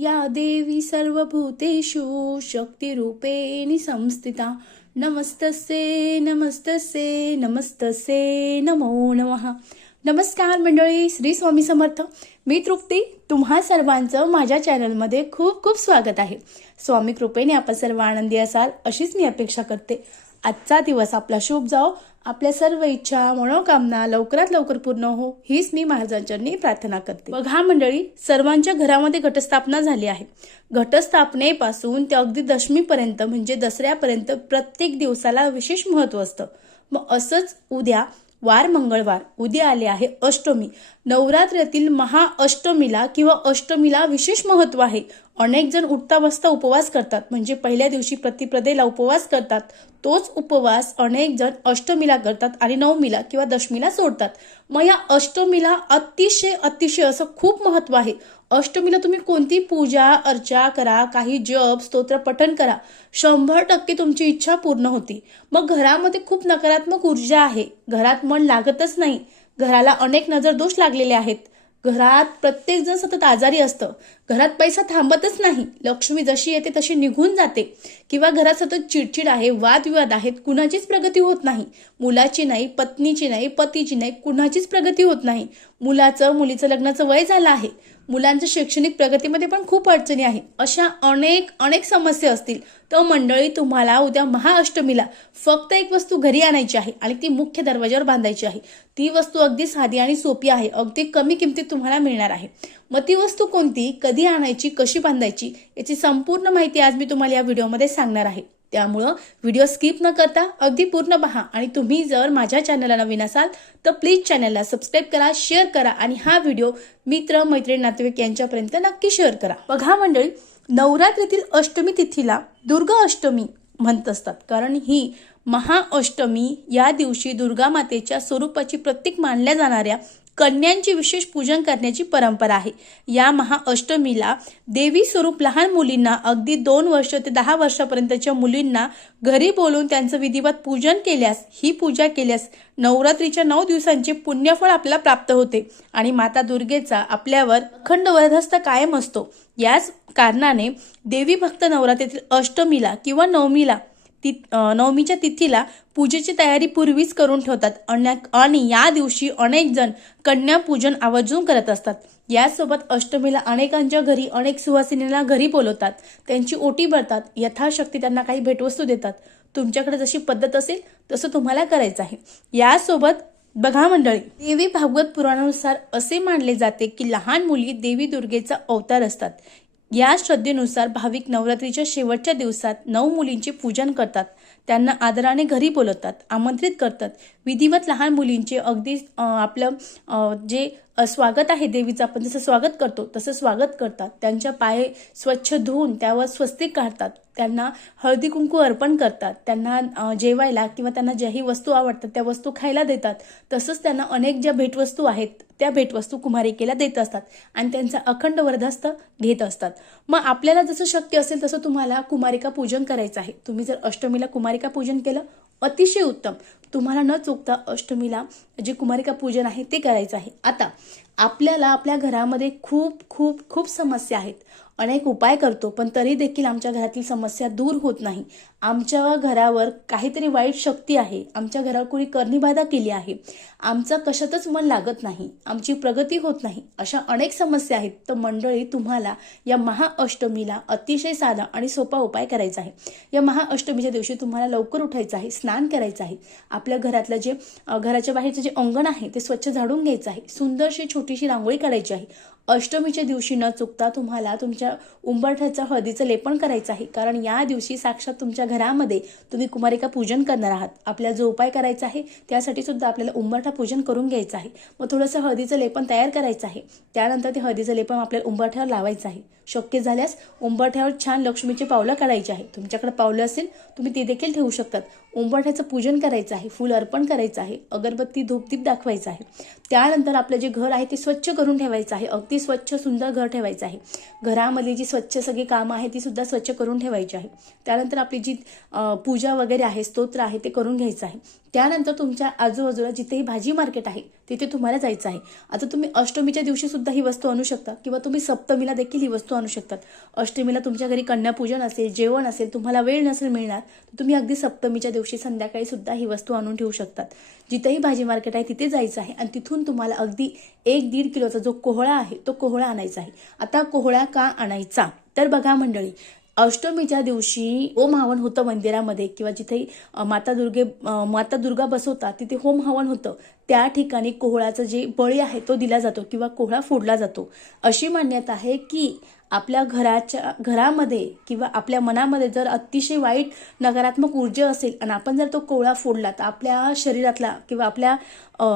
या देवी सर्वभूतेषु शक्तिरूपेण संस्थिता। नमस्तसे नमस्तसे नमस्तसे नमो नमः। नमस्कार मंडळी श्री स्वामी समर्थ। मी तृप्ती तुम्हा सर्वांचं माझ्या चॅनलमध्ये खूप खूप स्वागत आहे. स्वामी कृपेने आपण सर्व आनंदी असाल अशीच मी अपेक्षा करते. आजचा दिवस आपला शुभ जाओ आपल्या सर्व इच्छा मनोकामना लवकरात लवकर पूर्ण हो हीच मी महाराजांच्यांनी प्रार्थना करते. बघा मंडळी सर्वांच्या घरामध्ये घटस्थापना झाली आहे. घटस्थापनेपासून ते अगदी दशमीपर्यंत म्हणजे दसऱ्यापर्यंत प्रत्येक दिवसाला विशेष महत्त्व असतं. मग असंच उद्या वार मंगळवार उद्या आले आहे अष्टमी. नवरात्रीतील महाअष्टमीला किंवा अष्टमीला विशेष महत्त्व आहे. अनेक जण उठता बसता उपवास करतात. म्हणजे पहिल्या दिवशी प्रतिप्रदेला उपवास करतात. तोच उपवास अनेक जण अष्टमीला करतात आणि नवमीला किंवा दशमीला सोडतात. मग या अष्टमीला अतिशय अतिशय असं खूप महत्त्व आहे. अष्टमीला तुम्ही कोणती पूजा अर्चा करा काही जप स्तोत्र पठण करा. शंभर टक्के तुमची इच्छा पूर्ण होती. मग घरामध्ये खूप नकारात्मक ऊर्जा आहे. घरात मन लागतच नाही. घराला अनेक नजर दोष लागलेले आहेत. घरात प्रत्येक जण सतत आजारी असतं. घरात पैसा थांबतच नाही. लक्ष्मी जशी येते तशी निघून जाते. किंवा घरात सतत चिडचिड आहे वादविवाद आहेत कुणाचीच प्रगती होत नाही. मुलाची नाही पत्नीची नाही पतीची नाही कुणाचीच प्रगती होत नाही. मुलाचं मुलीचं लग्नाचं वय झालं आहे. मुलांच्या शैक्षणिक प्रगतीमध्ये पण खूप अडचणी आहे. अशा अनेक अनेक समस्या असतील तर मंडळी तुम्हाला उद्या महाअष्टमीला फक्त एक वस्तू घरी आणायची आहे आणि ती मुख्य दरवाजावर बांधायची आहे. ती वस्तू अगदी साधी आणि सोपी आहे अगदी कमी किमतीत तुम्हाला मिळणार आहे. मग ती वस्तू कोणती कधी आणायची कशी बांधायची याची संपूर्ण माहिती आज मी तुम्हाला या व्हिडिओमध्ये सांगणार आहे. त्यामुळं व्हिडिओ स्किप न करता अगदी पूर्ण पहा. आणि तुम्ही जर माझ्या चॅनलला नवीन असाल तर प्लीज चॅनलला सबस्क्राईब करा शेअर करा आणि हा व्हिडिओ मित्र मैत्रीण नातेवाईक यांच्यापर्यंत नक्की शेअर करा. बघा मंडळी नवरात्रीतील अष्टमी तिथीला दुर्गा अष्टमी म्हणत असतात. कारण ही महाअष्टमी या दिवशी दुर्गा मातेच्या स्वरूपाची प्रतीक मानल्या जाणाऱ्या कन्यांची विशेष पूजन करण्याची परंपरा आहे. या महाअष्टमीला देवी स्वरूप लहान मुलींना अगदी दोन वर्ष ते दहा वर्षापर्यंतच्या मुलींना घरी बोलून त्यांचं विधिवत पूजन केल्यास ही पूजा केल्यास नवरात्रीच्या नऊ दिवसांचे पुण्यफळ आपल्याला प्राप्त होते आणि माता दुर्गेचा आपल्यावर अखंड वरदहस्त कायम असतो. याच कारणाने देवी भक्त नवरात्रीतील अष्टमीला किंवा नवमीला ति नवमीच्या तिथीला पूजेची तयारी पूर्वीच करून ठेवतात. आणि या दिवशी अनेक जण कन्या पूजन आवर्जून करत असतात. यासोबत अष्टमीला अनेकांच्या घरी अनेक सुवासिनींना घरी बोलवतात. त्यांची ओटी भरतात. यथाशक्ती त्यांना काही भेटवस्तू देतात. तुमच्याकडे जशी पद्धत असेल तसं तुम्हाला करायचं आहे. यासोबत बघा मंडळी देवी भागवत पुराणानुसार असे मानले जाते की लहान मुली देवी दुर्गेचा अवतार असतात. या श्रद्धेनुसार भाविक नवरात्रीच्या शेवटच्या दिवसात नऊ मुलींचे पूजन करतात. त्यांना आदराने घरी बोलवतात आमंत्रित करतात. विधिवत लहान मुलींचे अगदी आपलं जे स्वागत आहे देवीचं आपण जसं स्वागत करतो तसं स्वागत करतात. त्यांच्या पाय स्वच्छ धुवून त्यावर स्वस्तिक काढतात. त्यांना हळदी कुंकू अर्पण करतात. त्यांना जेवायला किंवा त्यांना ज्याही वस्तू आवडतात त्या वस्तू खायला देतात. तसंच त्यांना अनेक ज्या भेटवस्तू आहेत त्या भेटवस्तू कुमारिकेला देत असतात आणि त्यांचा अखंड वरदहस्त घेत असतात. मग आपल्याला जसं शक्य असेल तसं तुम्हाला कुमारिका पूजन करायचं आहे. तुम्ही जर अष्टमीला कुमारिका पूजन केलं अतिशय उत्तम. तुम्हाला न चुकता अष्टमीला जे कुमारिका पूजन आहे ते करायचं आहे. आता आपल्याला आपल्या घरामध्ये खूप खूप खूप समस्या आहेत. अनेक उपाय करतो पण तरी देखील आमच्या घरातील समस्या दूर होत नाही. आमच्या घरावर काहीतरी वाईट शक्ती आहे. आमच्या घरावर कोणी करणीबाधा केली आहे. आमचं कशातच मन लागत नाही. आमची प्रगती होत नाही. अशा अनेक समस्या आहेत. तर मंडळी तुम्हाला या महाअष्टमीला अतिशय साधा आणि सोपा उपाय करायचा आहे. या महाअष्टमीच्या दिवशी तुम्हाला लवकर उठायचं आहे स्नान करायचं आहे. आपल्या घरातलं जे घराच्या बाहेरचं जे अंगण आहे ते स्वच्छ झाडून घ्यायचं आहे. सुंदरशी छोटीशी रांगोळी काढायची आहे. अष्टमीच्या दिवशी न चुकता तुम्हाला तुमच्या उंबरठ्याचं हळदीचं लेपन करायचं आहे. कारण या दिवशी साक्षात तुमच्या घरामध्ये तुम्ही कुमारिका पूजन करणार आहात. आपल्याला जो उपाय करायचा आहे त्यासाठी सुद्धा आपल्याला उंबरठा पूजन करून घ्यायचं आहे. मग थोडंसं हळदीचं लेपन तयार करायचं आहे. त्यानंतर ते हळदीचं लेपन आपल्याला उंबरठ्यावर लावायचं आहे. शक्य झाल्यास उंबरठ्यावर छान लक्ष्मीची पावलं काढायची आहे. तुमच्याकडे पावलं असेल तुम्ही ती देखील ठेवू शकतात. उंबरठ्याचं पूजन करायचं आहे. फुल अर्पण करायचं आहे. अगरबत्ती धूपदीप दाखवायचं आहे. त्यानंतर आपलं जे घर आहे ते स्वच्छ करून ठेवायचं आहे. अगदी स्वच्छ सुंदर घर ठेवायचं आहे. घरामधली जी स्वच्छ सगळी कामं आहे ती सुद्धा स्वच्छ करून ठेवायची आहे. त्यानंतर आपली जी पूजा वगैरे आहे स्तोत्र आहे ते करून घ्यायचं आहे. त्यानंतर तुमच्या आजूबाजूला जिथेही भाजी मार्केट आहे तिथे तुम्हाला जायचं आहे. आता तुम्ही अष्टमीच्या दिवशी सुद्धा ही वस्तू आणू शकता किंवा तुम्ही सप्तमीला देखील ही वस्तू आणू शकतात. अष्टमीला तुमच्या घरी कन्यापूजन असेल जेवण असेल तुम्हाला वेळ नसेल मिळणार तर तुम्ही अगदी सप्तमीच्या दिवशी संध्याकाळी सुद्धा ही वस्तू आणून ठेवू शकतात. जिथेही भाजी मार्केट आहे तिथे जायचं आहे आणि तिथून तुम्हाला अगदी एक दीड किलोचा जो कोहळा आहे तो कोहळा आणायचा आहे. आता कोहळा का आणायचा? तर बघा मंडळी अष्टमीच्या दिवशी ओम हवन होतं मंदिरामध्ये किंवा जिथे माता दुर्गे माता दुर्गा बसवतात तिथे होम हवन होतं. त्या ठिकाणी कोहळाचं जे बळी आहे तो दिला जातो किंवा कोहळा फोडला जातो. अशी मान्यता आहे की आपल्या घराच्या घरामध्ये किंवा आपल्या मनामध्ये जर अतिशय वाईट नकारात्मक ऊर्जा असेल आणि आपण जर तो कोहळा फोडला तर आपल्या शरीरातला किंवा आपल्या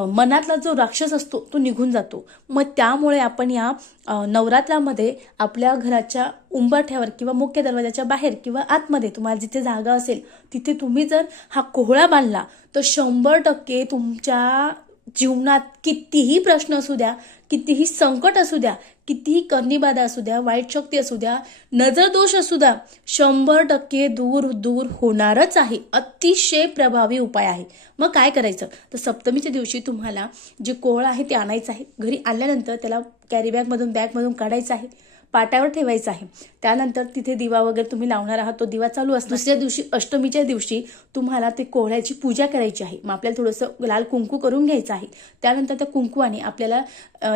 मनातला जो राक्षस असतो तो निघून जातो. मग त्यामुळे आपण या नवरात्रामध्ये आपल्या घराच्या उंबरठ्यावर किंवा मुख्य दरवाजाच्या बाहेर किंवा आतमध्ये तुम्हाला जिथे जागा असेल तिथे तुम्ही जर हा कोहळा बांधला तर शंभर टक्के तुमच्या जीवनात कितीही प्रश्न असू द्या कितीही संकट असू द्या कितीही कर्णीबाधा असू द्या वाईट शक्ती असू द्या नजर दोष असू द्या शंभर टक्के दूर दूर होणारच आहे. अतिशय प्रभावी उपाय आहे. मग काय करायचं? तर सप्तमीच्या दिवशी तुम्हाला जे कोळ आहे ते आणायचं आहे. घरी आणल्यानंतर त्याला कॅरीबॅगमधून बॅगमधून काढायचं आहे. पाट्यावर ठेवायचं आहे. त्यानंतर तिथे दिवा वगैरे तुम्ही लावणार आहात तो दिवा चालू असतो दुसऱ्या दिवशी अष्टमीच्या दिवशी तुम्हाला ते कोहळ्याची पूजा करायची आहे. मग आपल्याला थोडंसं लाल कुंकू करून घ्यायचं आहे. त्यानंतर त्या कुंकुवाने आपल्याला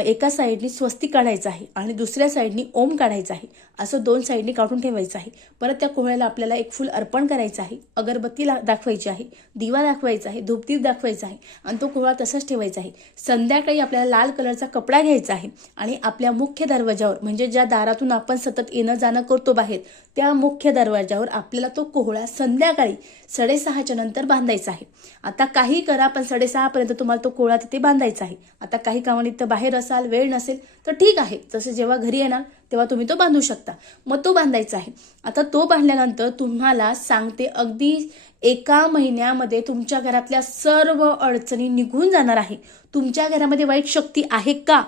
एका साईडनी स्वस्ती काढायचं आहे आणि दुसऱ्या साईडनी ओम काढायचं आहे. असं दोन साईडनी काढून ठेवायचं आहे. परत त्या कोहळ्याला आपल्याला एक फुल अर्पण करायचं आहे. अगरबत्ती दाखवायची आहे. दिवा दाखवायचा आहे. धूपदीप दाखवायचा आहे. आणि तो कोहळा तसाच ठेवायचा आहे. संध्याकाळी आपल्याला लाल कलरचा कपडा घ्यायचा आहे. आणि आपल्या मुख्य दरवाजावर म्हणजे ज्या दार दारातून आपण सतत येणं जाणं करतो बाहेर त्या मुख्य दरवाजावर आपल्याला तो कोहळा संध्याकाळी साडेसहाच्या नंतर बांधायचा आहे. आता काही करा पण साडेसहापर्यंत तुम्हाला तो कोहळा तिथे बांधायचा आहे. आता काही कामानिमित्त बाहेर असाल वेळ नसेल तर ठीक आहे. जसे जेव्हा घरी येणार तेव्हा तुम्ही तो बांधू शकता. मग तो बांधायचा आहे. आता तो बांधल्यानंतर तुम्हाला सांगते अगदी एका महिन्यामध्ये तुमच्या घरातल्या सर्व अडचणी निघून जाणार आहे. तुमच्या घरामध्ये वाईट शक्ती आहे का?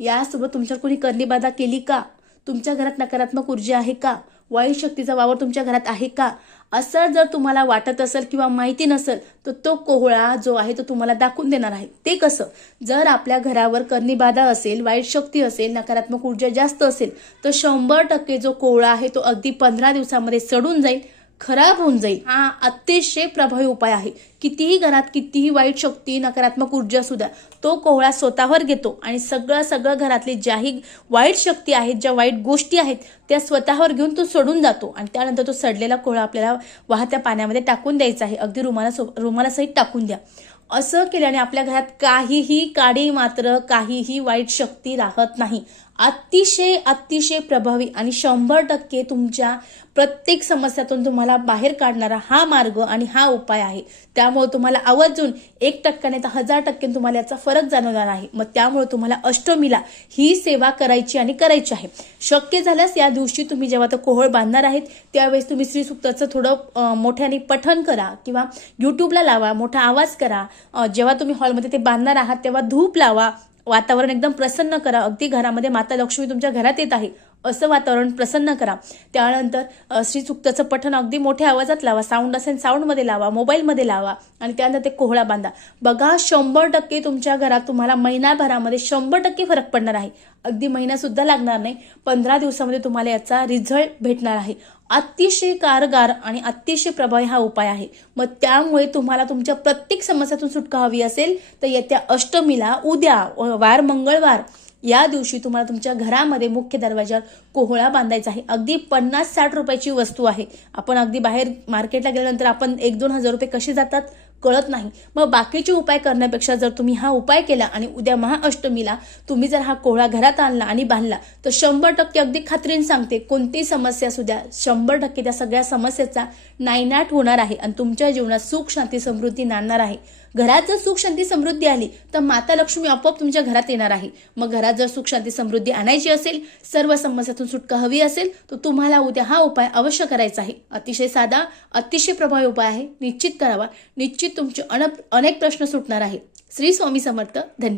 यासोबत तुमच्यावर कोणी कर्णीबाधा केली का? तुमच्या घरात नकारात्मक ऊर्जा आहे का? वाईट शक्तीचा वावर तुमच्या घरात आहे का? असं जर तुम्हाला वाटत असेल किंवा माहिती नसेल तर तो कोहळा जो आहे तो तुम्हाला दाखवून देणार आहे. ते कसं? जर आपल्या घरावर कर्णीबाधा असेल वाईट शक्ती असेल नकारात्मक ऊर्जा जास्त असेल तर शंभर टक्के जो कोहळा आहे तो अगदी पंधरा दिवसामध्ये सडून जाईल. खराब होऊन जाईल. हा. अतिशय प्रभावी उपाय आहे. कितीही घरात कितीही वाईट शक्ती नकारात्मक ऊर्जा सुद्धा तो कोहळा स्वतःवर घेतो आणि सगळं सगळं घरातली ज्याही वाईट शक्ती आहेत ज्या वाईट गोष्टी आहेत त्या स्वतःवर घेऊन तो सोडून जातो आणि त्यानंतर तो सडलेला कोहळा आपल्याला वाहत्या पाण्यामध्ये टाकून द्यायचा आहे. अगदी रुमाला रुमालासहित टाकून द्या. असं केल्याने आपल्या घरात काहीही काडी मात्र काहीही वाईट शक्ती राहत नाही. अतिशय अतिशय प्रभावी आणि शंभर टक्के तुमच्या प्रत्येक समस्यातून तुम्हाला बाहेर काढणारा हा मार्ग आणि हा उपाय आहे. त्यामुळे तुम्हाला आवर्जून एक टक्क्याने तर हजार टक्के तुम्हाला याचा फरक जाणवणार आहे. मग त्यामुळे तुम्हाला अष्टमीला ही सेवा करायची आणि करायची आहे. शक्य झाल्यास या दिवशी तुम्ही जेव्हा तो कोहळ बांधणार आहेत त्यावेळेस तुम्ही श्रीसुक्ताचं थोडं मोठ्याने पठण करा किंवा यूट्यूबला लावा मोठा आवाज करा. जेव्हा तुम्ही हॉलमध्ये ते बांधणार आहात तेव्हा धूप लावा. वातावरण एकदम प्रसन्न करा. अगदी घरामध्ये माता लक्ष्मी तुमच्या घरात येत आहे. असं वातावरण प्रसन्न करा. त्यानंतर अ, पठण अगदी मोठ्या आवाजात लावा. साऊंड असेल साऊंडमध्ये लावा मोबाईलमध्ये लावा आणि त्यानंतर ते कोहळा बांधा. बघा शंभर टक्के तुमच्या घरात तुम्हाला महिनाभरामध्ये शंभर टक्के फरक पडणार आहे. अगदी महिनासुद्धा लागणार नाही. पंधरा दिवसामध्ये तुम्हाला याचा रिझल्ट भेटणार आहे. अतिशय कारगार आणि अतिशय प्रभावी हा उपाय आहे. मग त्यामुळे तुम्हाला तुमच्या प्रत्येक समस्यातून सुटका हवी असेल तर येत्या अष्टमीला उद्या वार मंगळवार या दिवशी तुम्हाला तुमच्या घरामध्ये मुख्य दरवाज्यावर कोहळा बांधायचा आहे. अगदी पन्नास साठ रुपयाची वस्तू आहे. आपण अगदी बाहेर मार्केटला गेल्यानंतर आपण एक दोन हजार रुपये कसे जातात? कळत नाही. मग बाकीचे उपाय करण्यापेक्षा जर तुम्ही हा उपाय केला आणि उद्या महाअष्टमीला तुम्ही जर हा कोहळा घरात आणला आणि बांधला तर शंभर टक्के अगदी खात्रीने सांगते कोणतीही समस्या असू द्या शंभर टक्के त्या सगळ्या समस्येचा नायनाट होणार आहे आणि तुमच्या जीवनात सुख शांती समृद्धी नाणणार आहे. घरात जर सुख शांती समृद्धी आली तर माता लक्ष्मी आपोआप तुमच्या घरात येणार आहे. मग घरात जर सुख शांती समृद्धी आणायची असेल सर्व समस्यातून सुटका हवी असेल तर तुम्हाला उद्या हा उपाय अवश्य करायचा आहे. अतिशय साधा अतिशय प्रभावी उपाय आहे. निश्चित करावा. निश्चित तुमचे अनेक प्रश्न सुटणार आहेत श्री स्वामी समर्थ धन्यवाद.